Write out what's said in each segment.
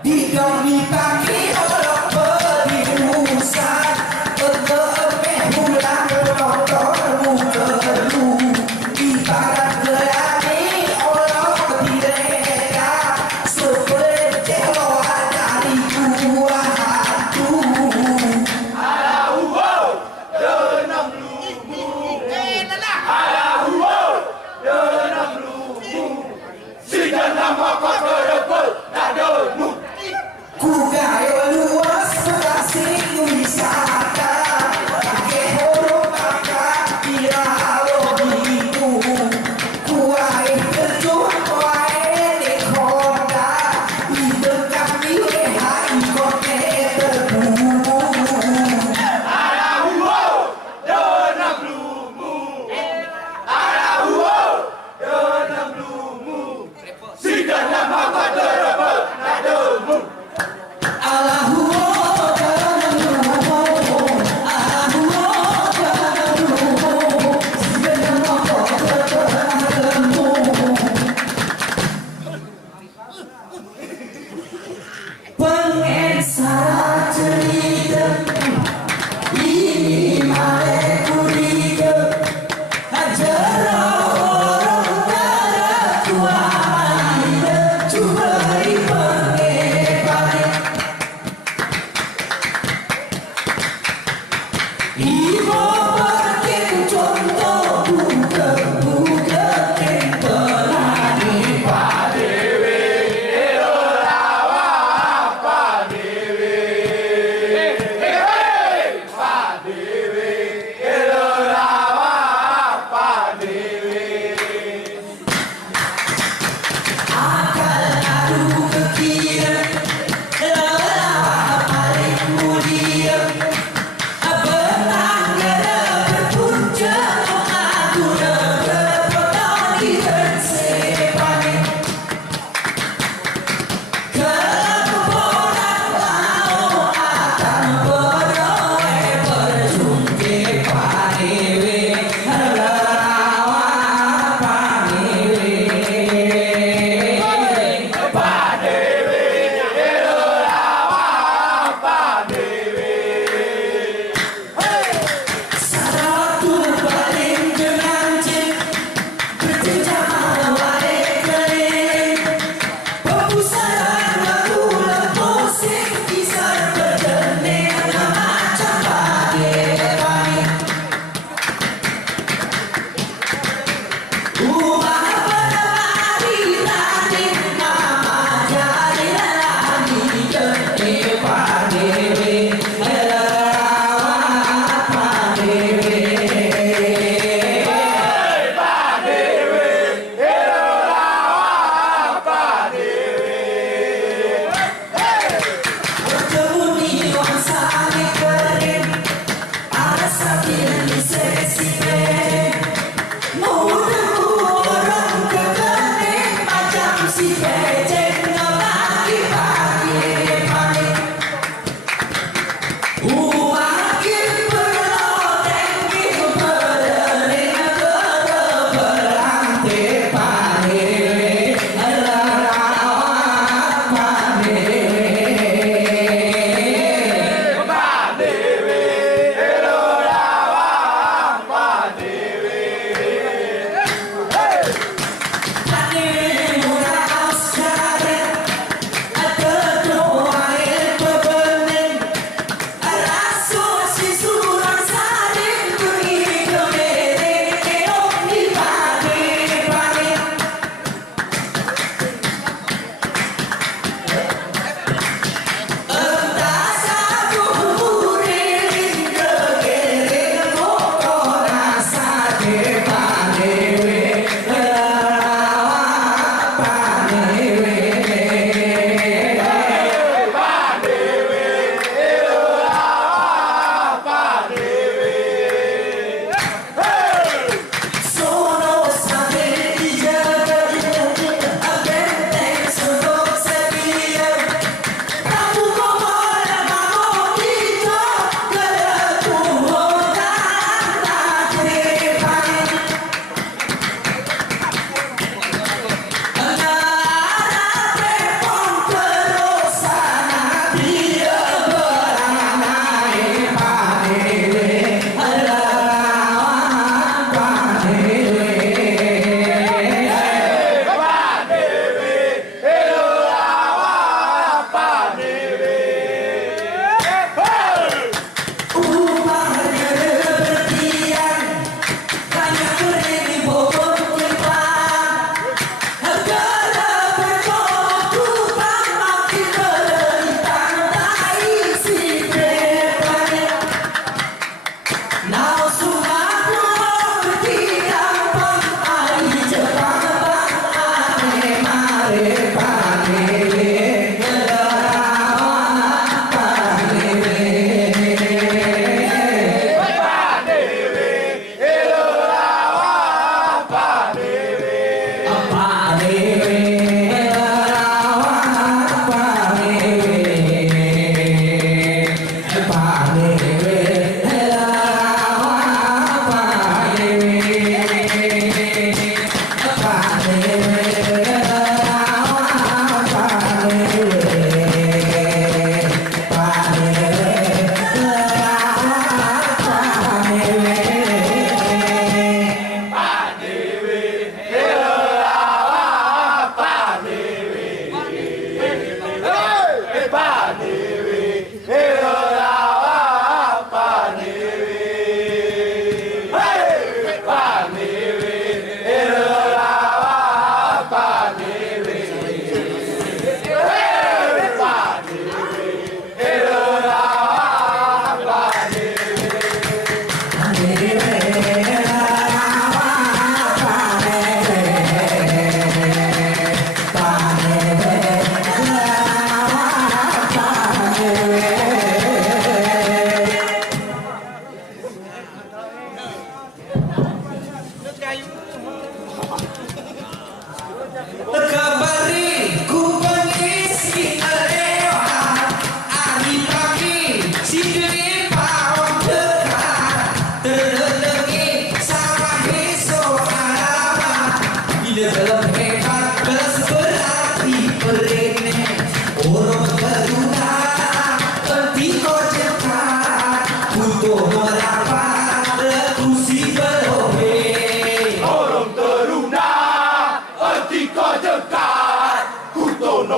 Di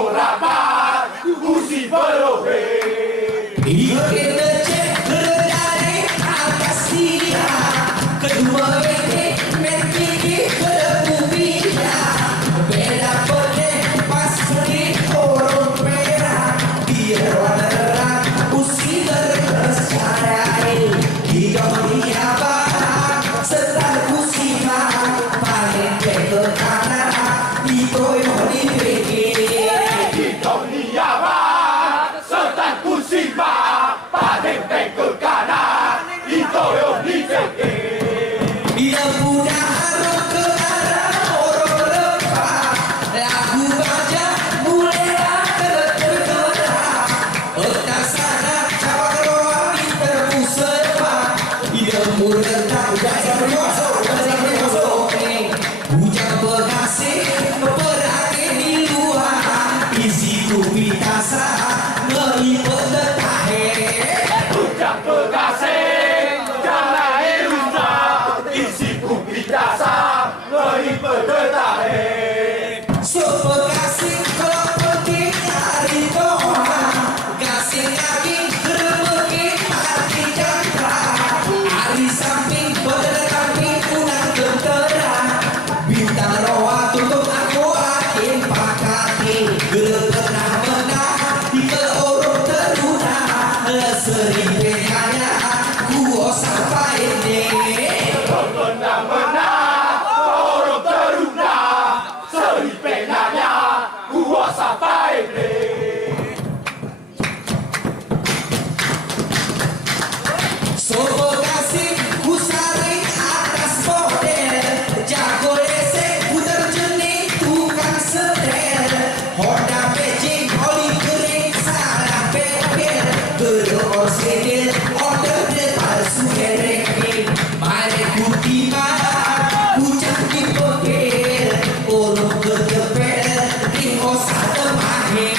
Gunung rapat, kursi perohe. Kita cek dari atas dia, kedua ini merpiki bumi ya. Beda pede pas di orang merah, biar warna kursi berkesarai. Di dunia barat, setelah kursi paling ke kanan, itu yang dipikir. Di dunia barat, setan kursi paling ke kanan, itu yang dipikir. Dia punya harus ke arah orang lepas, lagu baca mulai tergerak. Otak sana cabang roh terpusat. Dia mudah tak dasar masuk. Hujan bekasih berake di luar, isi kubi tasa meliput tetahe. Hujan bekasih, jangan rusak, isi kubi dasar, meliput tetahe. Bekasih kalau pergi dari doa, kasih lagi remeki hati jangka. Hari samping berkami unang gentera, bintang roa tutup aku akin pakati. Pernah menang di orang teruna, sering penanya gua sampai ini. Benar-benar orang teruna, seri penanya, gua sampai ini. Bekasih ku saring atas model, jago lesek ku terjening tukang setel. Honda Beijing, oli kering, salah bengkel, gedor sedel, order depan suhereke. Mari ku tiba, ku cantik bengkel, orang kedepel, ringo sate mahe.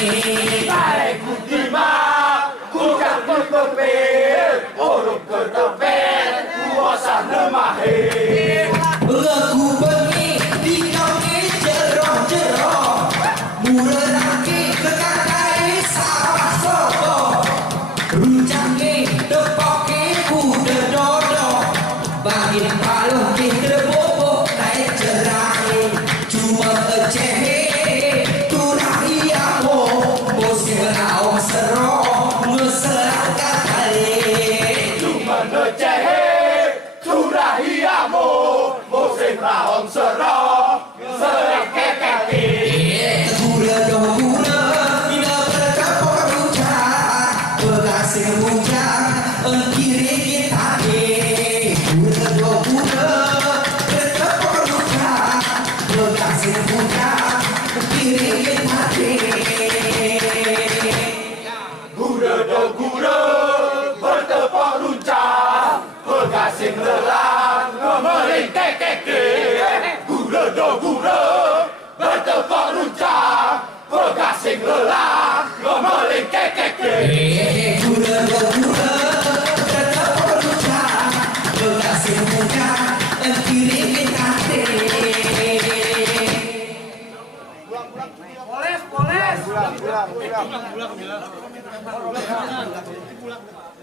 Baik ku terima, ku jatuh kepil, orang ketepel, kuasa nemahe. Lagu bengi di kaungi jeroh-jeroh, murah lagi kekakai sawah sobo. Runcangke depoke kuda dodo, bangin paluh ke terbobo naik cerai. Cuma kecehe turahi amo, musim raung sero ngeserang kakale. Cuma ngecehe, curahi amo, musim rahom serong, serang kekeki. Gula dong gula, bila berkapok hujan, bekasih hujan, kiri kita gula dong gula, berkapok hujan, bekasih hujan, kiri kita Gura do gura, bertepuk runcang, bergasing lelang, ngemeling kekeki. Gura do gura, bertepuk runcang, bergasing lelang, ngemeling kekeki. gula dong gula, berkapok hujan, bekasih hujan, kiri kita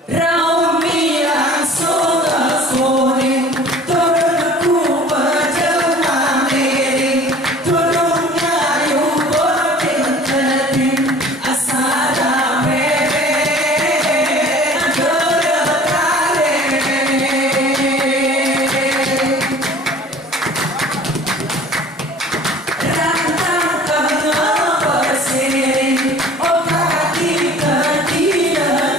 Raum yang sudah sore, turunku berjalan diri, turun kayu bertintin, asal bebe gerakare. Rantang tengah bersih, otak kita tidak.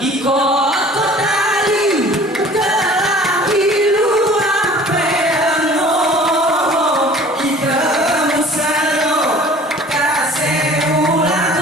Iko kotari gelang ilu ampeano Ika musano kasih ulang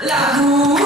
lagu